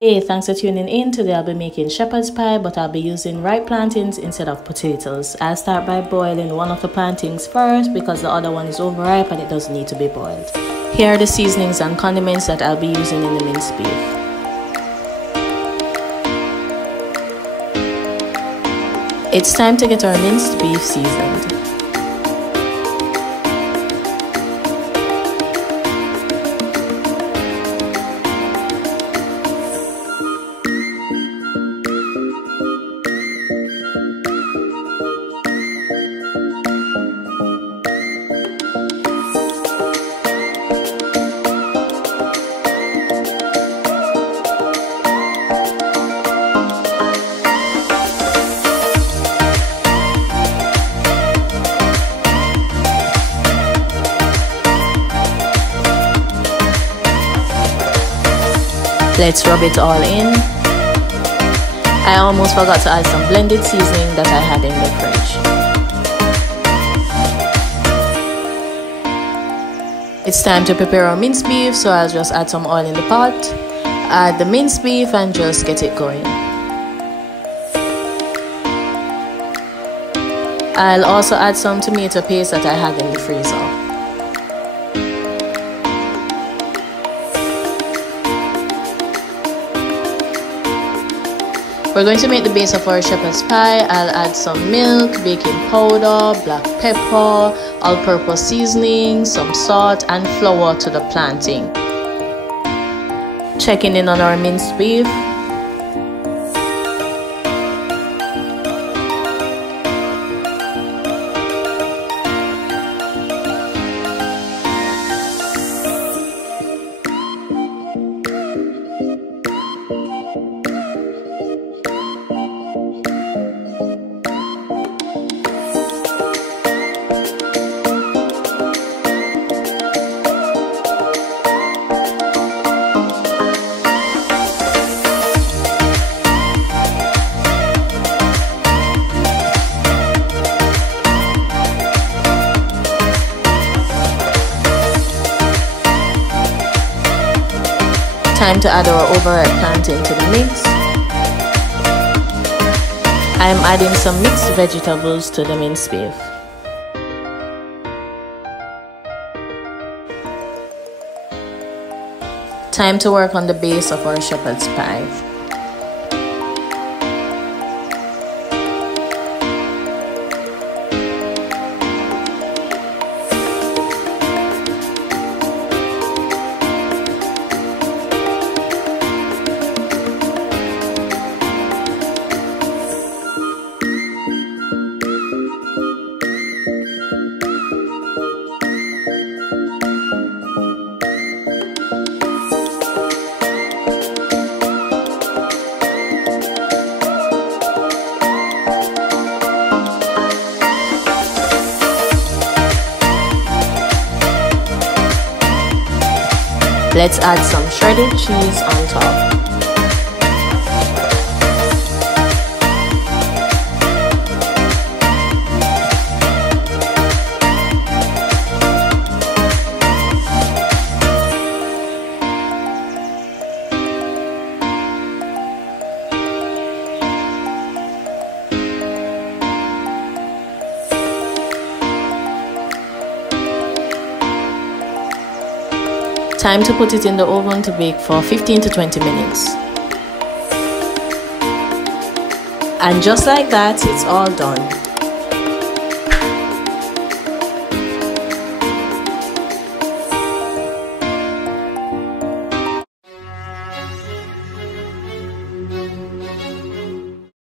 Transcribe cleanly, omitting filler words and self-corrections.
Hey, thanks for tuning in. Today I'll be making shepherd's pie, but I'll be using ripe plantains instead of potatoes. I'll start by boiling one of the plantains first because the other one is overripe and it doesn't need to be boiled. Here are the seasonings and condiments that I'll be using in the minced beef. It's time to get our minced beef seasoned. Let's rub it all in. I almost forgot to add some blended seasoning that I had in the fridge. It's time to prepare our minced beef, so I'll just add some oil in the pot, add the minced beef and just get it going. I'll also add some tomato paste that I had in the freezer. We're going to make the base of our shepherd's pie. I'll add some milk, baking powder, black pepper, all-purpose seasoning, some salt and flour to the plantain. Checking in on our minced beef. Time to add our overripe plantain to the mix. I'm adding some mixed vegetables to the minced beef. Time to work on the base of our shepherd's pie. Let's add some shredded cheese on top. Time to put it in the oven to bake for 15 to 20 minutes. And just like that, it's all done.